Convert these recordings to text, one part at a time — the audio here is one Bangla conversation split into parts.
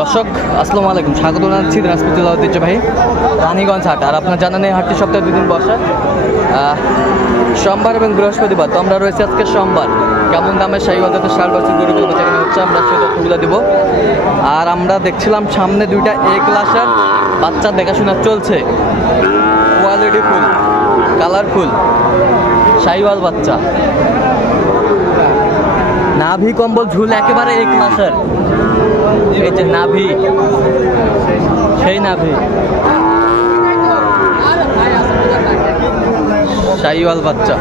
দর্শক আসসালামু আলাইকুম, স্বাগত জানাচ্ছি দিনাজপুর জেলা ঐতিহ্যবাহী রানীগঞ্জ হাট। আর আপনার জানা নেই হাটটি সপ্তাহে 2 দিন বসে, সোমবার এবং বৃহস্পতিবার। তো আমরা রয়েছে আজকে সোমবার। কেমন দামের শাহীওয়াল জাতের ষাঁড় বাছুর গরুগুলো বেচাকেনা হচ্ছে আমরা সেই তথ্যগুলো দেবো। আর আমরা দেখছিলাম সামনে 2টা এ ক্লাসের বাচ্চা দেখাশোনা চলছে, কোয়ালিটি ফুল, কালারফুল শাহীওয়াল বাচ্চা, নাভি কম্বল ঝুল একেবারে এক ক্লাসের। এই যে নাভি, সেই নাভি শাহীওয়াল বাচ্চা।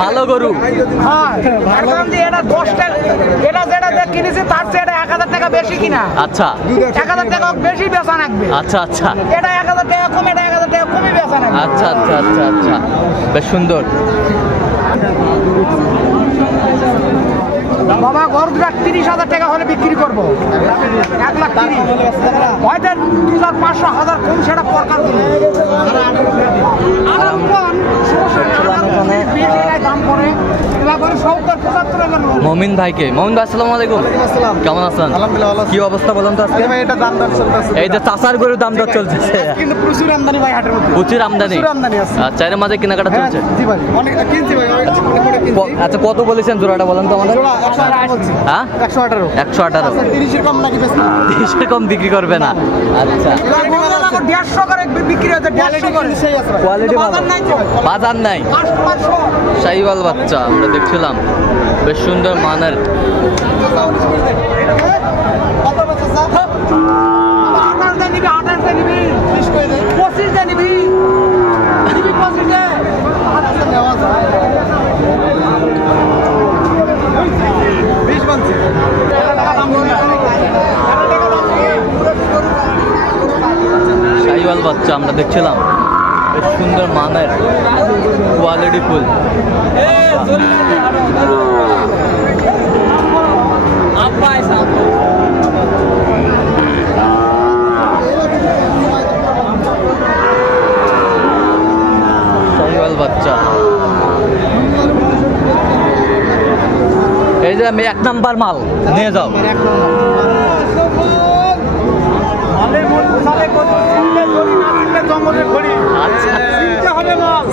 ভালো গরু, আচ্ছা 1000 টাকা বেশি বেচা লাগবে। আচ্ছা আচ্ছা, এটা 1000 টাকা কম, এটা 1000 টাকা কমই বেচা লাগবে। আচ্ছা আচ্ছা আচ্ছা আচ্ছা, বেশ সুন্দর। বাবা গরু 30,000 টাকা হলে বিক্রি করবো, 1,30,000 হয়তো 2,500 1000 কম, সেটা পরকার দাম করে মমিন ভাইকে। মমিন ভাই আসসালামু আলাইকুম, কেমন আছেন? আলহামদুলিল্লাহ। কি অবস্থা বলেন তো আজকে? ভাই এটা দাম দর চলতেছে, এই যে চাষার গরুর দাম দর চলছে, কিন্তু প্রচুর আমদানি ভাই হাটের মধ্যে, প্রচুর আমদানি। আছে। আচ্ছা, এর মাঝে কেনাকাটা চলছে। জি ভাই, অনেক কিনছি ভাই, অনেক কিনছি। আচ্ছা, কত বলেছেন জোড়াটা বলেন তো আমাদের? জোড়া 118 বলছি। হ্যাঁ 118। 118। 30 এর কম নাকি বেশি? 30 এর কম বিক্রি করবে না। আচ্ছা, 150 করে বিক্রি হচ্ছে, 150 করে। কোয়ালিটি ভালো, বাজার নাই। শাহীওয়াল বাচ্চা আমরা দেখছিলাম, বেশ সুন্দর মানের। শাহীওয়াল বাচ্চা আমরা দেখছিলাম, বেশ সুন্দর মানের, কোয়ালিটি ফুল। শাহীওয়াল বাচ্চা, এই যে আমি 1 নাম্বার মাল নিয়ে যাও।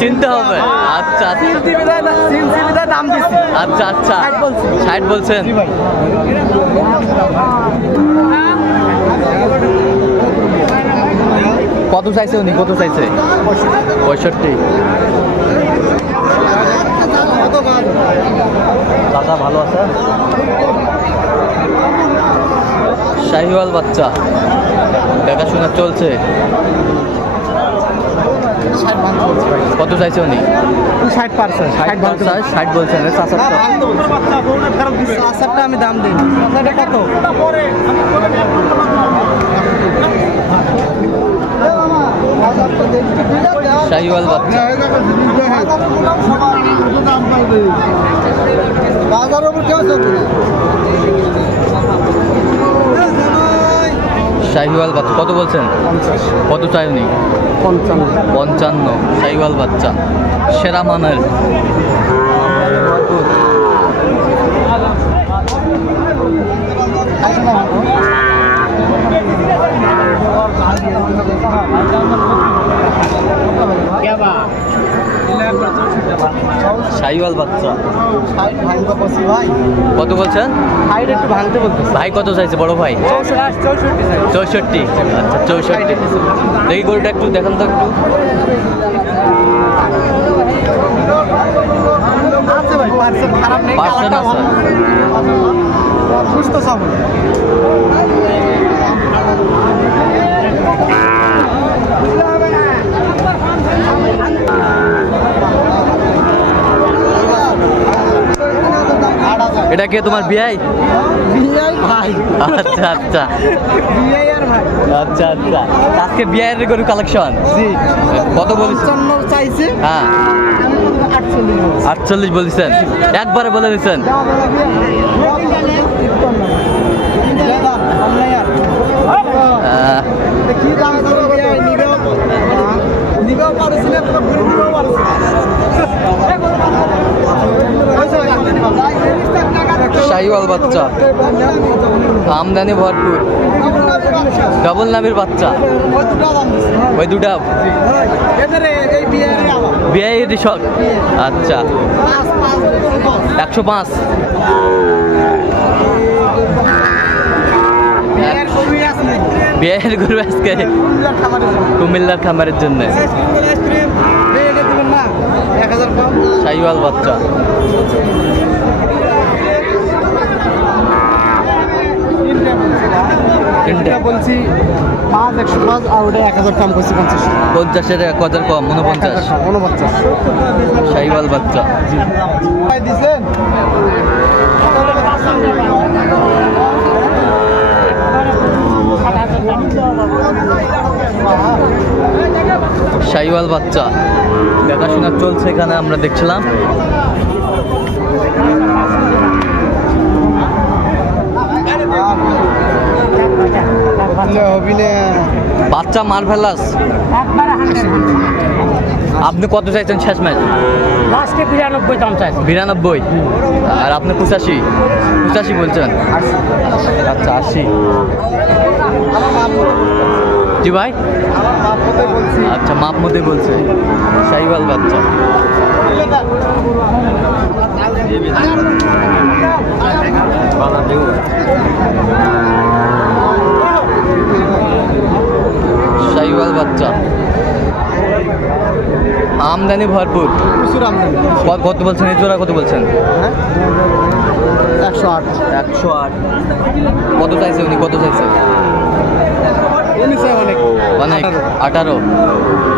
চিনতে হবে। আচ্ছা দাম দিচ্ছি। আচ্ছা আচ্ছা, 60 বলছেন। কত চাইছে উনি? কত চাইছে? 65। দাদা ভালো আছে? শাহীওয়াল বাচ্চা দেখাশোনা চলছে। কত চাইছে উনি? 60%। 60 বলছেন। চাচারটা আমি দাম দিই। চাচারটা কত? শাহীওয়াল বাচ্চা, শাহীওয়াল বাচ্চা কত বলছেন? কত চাই উনি? 55। শাহীওয়াল বাচ্চা সেরা মানের। শাহীওয়াল বাচ্চা কত বলছেন? একটু ভাঙতে বলতে ভাই কত চাইছে বড় ভাই? 64। আচ্ছা 64। দেখি গরুটা একটু দেখান তো একটু। পার্সেন্ট আছে, সুস্থ সবল। এটা কে তোমার বিয়াই? ভাই আচ্ছা আচ্ছা আচ্ছা আচ্ছা, আজকে বিয়ায়ের গরু কালেকশন। জি, কত বলছেন? চাইছে। হ্যাঁ 48 বলছেন, একবারে বলে দিচ্ছেন। বাচ্চা, আমদানি ভরপুর, ডবল নামের বাচ্চা, ওই দুটা বিআই শখ। আচ্ছা 105। বিয়ের গরু আজকে কুমিল্লার খামারের জন্য। শাহিওয়াল বাচ্চা, বলছি 5 105 আর ওটা 1000 কম করছি 50। 50 এর 1000 কম 49। 49 শাহিওয়াল বাচ্চা। ভাই দিছেন শাহিওয়াল বাচ্চা দেখাশোনা চলছে এখানে, আমরা দেখছিলাম। বাচ্চা মার্ভেলাস। আপনি কত চাইছেন শেষ ম্যাচ? লাস্টে 92 দাম চাই। 92 আর আপনি 85 বলছেন। আচ্ছা 80। জি ভাই, আচ্ছা মাপ মতে বলছে। শাহিওয়াল বাচ্চা, শাহিওয়াল বাচ্চা, আমদানি ভরপুর, প্রচুর আমদানি। কত বলছেন এই জোড়া? কত বলছেন? 108। 108। কত চাইছে উনি? কত চাইছে? অনেক অনেক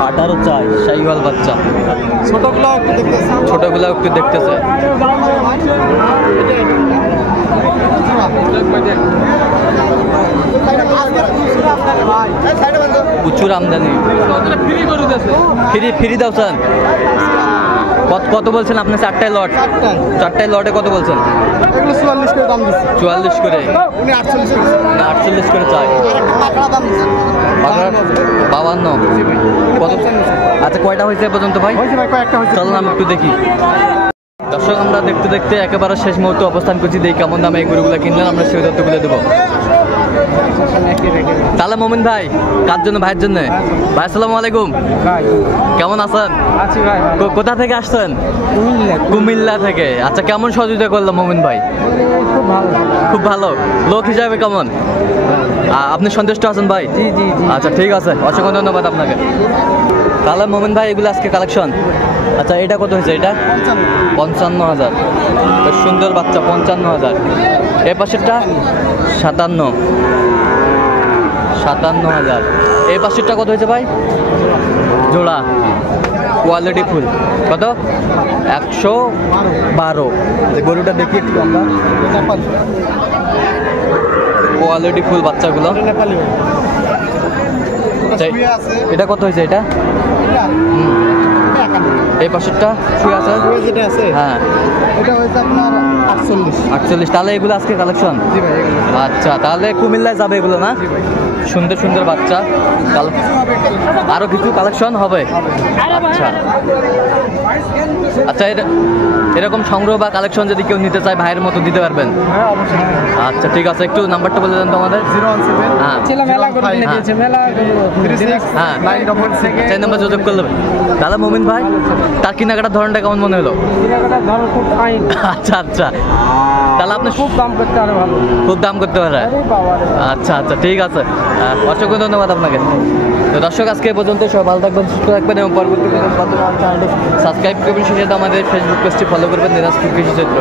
18 চাই। শাহিওয়াল বাচ্চা, ছোটগুলো একটু দেখতেছি। ছোটগুলো একটু দেখতেছে। প্রচুর আমদানি। ফ্রি দাও স্যার। কত বলছেন আপনি? 4টায় লট। 4টায় লটে কত বলছেন? এগুলো 44 করে দাম দিচ্ছে। 44 করে। উনি 48 করে। 48 করে চাই। পাকড়া দাম দিচ্ছে 52। কত? আচ্ছা কয়টা হয়েছে এ পর্যন্ত ভাই? হয়েছে ভাই, কয়েকটা হয়েছে। চলুন আমি একটু দেখি। দর্শক আমরা দেখতে দেখতে একেবারে শেষ মুহূর্তে অবস্থান করছি। দেখি কেমন দামে এই গরুগুলো কিনলেন, আমরা সেই তথ্যগুলো দেবো। তাহলে মোমিন ভাই, কার জন্য? ভাইয়ের জন্য। ভাই আসসালামু আলাইকুম, কেমন আছেন? আছি ভাই। কোথা থেকে আসছেন? কুমিল্লা থেকে। আচ্ছা কেমন সহযোগিতা করলো মোমিন ভাই? খুব ভালো। খুব ভালো। লোক হিসাবে কেমন? আপনি সন্তুষ্ট আছেন ভাই? জি জি জি। আচ্ছা ঠিক আছে, অসংখ্য ধন্যবাদ আপনাকে। তাহলে মোমিন ভাই এগুলো আজকে কালেকশন। আচ্ছা এটা কত হয়েছে? এটা 55,000। বেশ সুন্দর বাচ্চা, 55,000। এ পাশেরটা 57,000। এই পাশেরটা কত হয়েছে ভাই? জোড়া কোয়ালিটি ফুল। কত? 112। গরুটা দেখি একটু আমরা। কোয়ালিটি ফুল বাচ্চাগুলো। আচ্ছা, এটা কত হয়েছে? এটা এই পাশেরটা শুয়ে আছে। যেটা আছে হ্যাঁ এটা হয়েছে আপনার 48। তাহলে এগুলো আজকে কালেকশন। জি ভাই। আচ্ছা তাহলে কুমিল্লায় যাবে এগুলো না? সুন্দর সুন্দর বাচ্চা। আরো কিছু কালেকশন হবে। আচ্ছা আচ্ছা, এরকম সংগ্রহ বা কালেকশন যদি কেউ নিতে চায় ভাইয়ের মতো দিতে পারবেন? হ্যাঁ অবশ্যই। আচ্ছা ঠিক আছে, একটু নাম্বারটা বলে দেন তো আমাদের। 017 হ্যাঁ ছেলে মেলা করে কিনে দিয়েছে, মেলা 36 হ্যাঁ 966 সেই নাম্বার যোগাযোগ করলে। তাহলে মোমিন ভাই তার কেনাকাটার ধরনটা কেমন মনে হলো? কেনাকাটার ধরন খুব ফাইন। আচ্ছা আচ্ছা, তাহলে আপনি খুব দাম করতে আরো ভালো। খুব দাম করতে পারে। আরে বাবা রে। আচ্ছা আচ্ছা ঠিক আছে, অসংখ্য ধন্যবাদ আপনাকে। তো দর্শক আজকে এ পর্যন্ত, সবাই ভালো থাকবেন, সুস্থ থাকবেন এবং পরবর্তী চ্যানেলটি সাবস্ক্রাইব করবেন, সেই সাথে আমাদের ফেসবুক পেজটি ফলো করবেন, দিনাজপুর কৃষি চিত্র।